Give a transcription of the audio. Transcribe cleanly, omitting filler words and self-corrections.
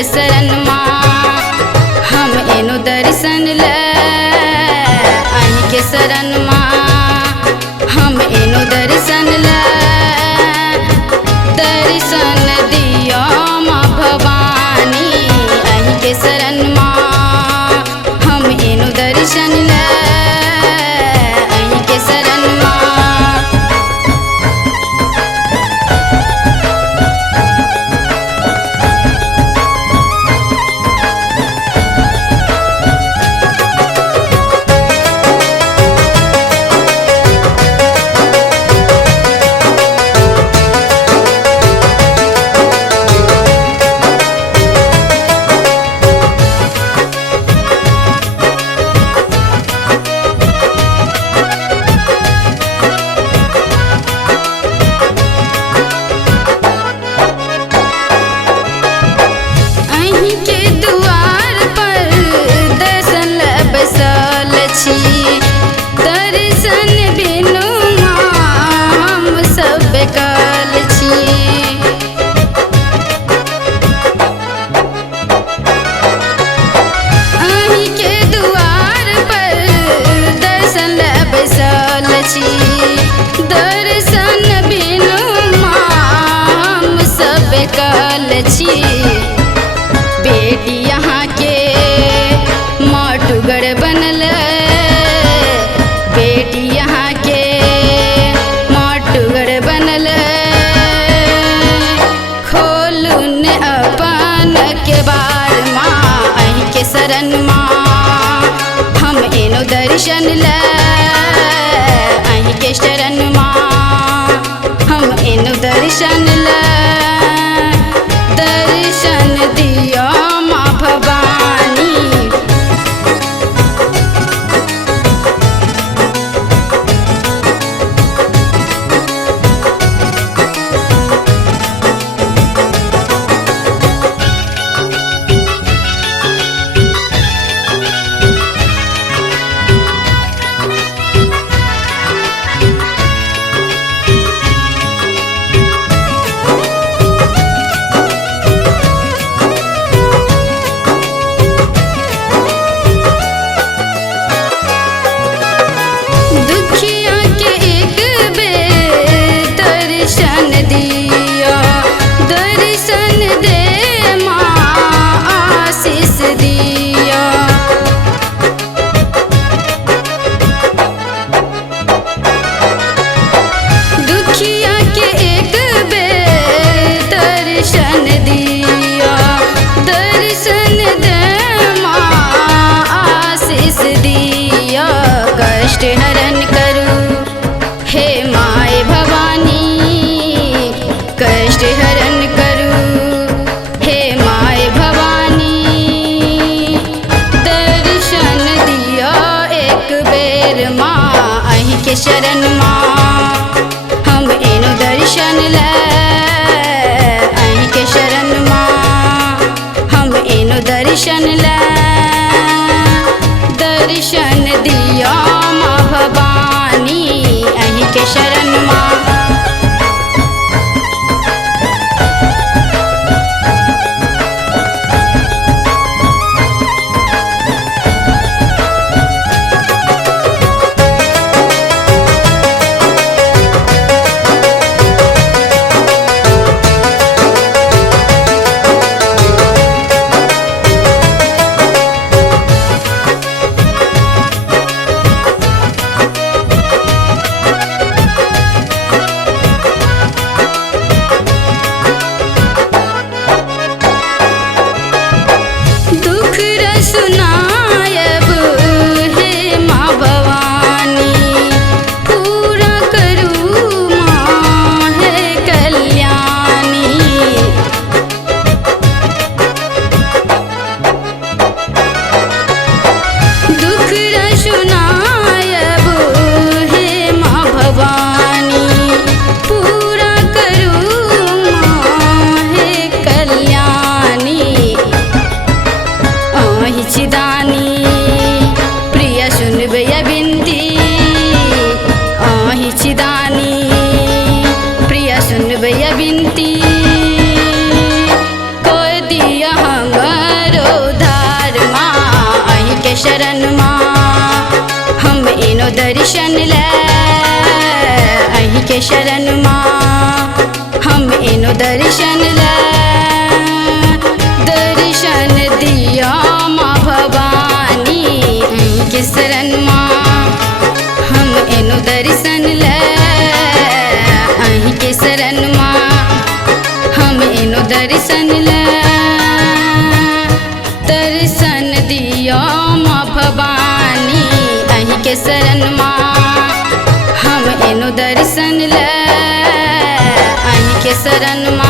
के शरण माँ हम एनो दर्शन ले आई के शरण माँ हम एनो दर्शन ले दर्शन दियो माँ भवानी आई के शरण माँ हम एनो दर्शन ले आई के शरण माँ। दर्शन बिनु हम सब बेकल छी अहीं के दुआर पर दर्शन ले बैसल छी दर्शन बिनु हम सब बेकल छी। बेटी यहाँ के माटुगर बनल बेटी यहाँ के माटुगर बनल खोलुन अपन के बार माँ अहीं के शरण माँ हम एनो दर्शन ले अहीं के शरण माँ हम एनो दर्शन ले दर्शन दियो माँ भवानी। दर्शन दे माँ आशीष दिया दुखिया के एक बेर दर्शन दिया दर्शन दे माँ आशीष दिया कष्ट हरण करू हे माए भवानी कष्ट हरण करू हे माए भवानी दर्शन दियो एक बेर माँ अहीं के शरण माँ हम एनो दर्शन ले अहीं के शरण माँ हम एनो दर्शन ले दर्शन दियो माँ भवानी अहीं के शरण माँ। दर्शन ले। दर्शन दिया माँ भवानी इनके शरण माँ, हम एनो दर्शन ले इनके शरण माँ, हम एनो दर्शन ले। दर्शन दिया माँ भवानी इनके शरण माँ, हम एनो दर्शन ले इनके शरण माँ।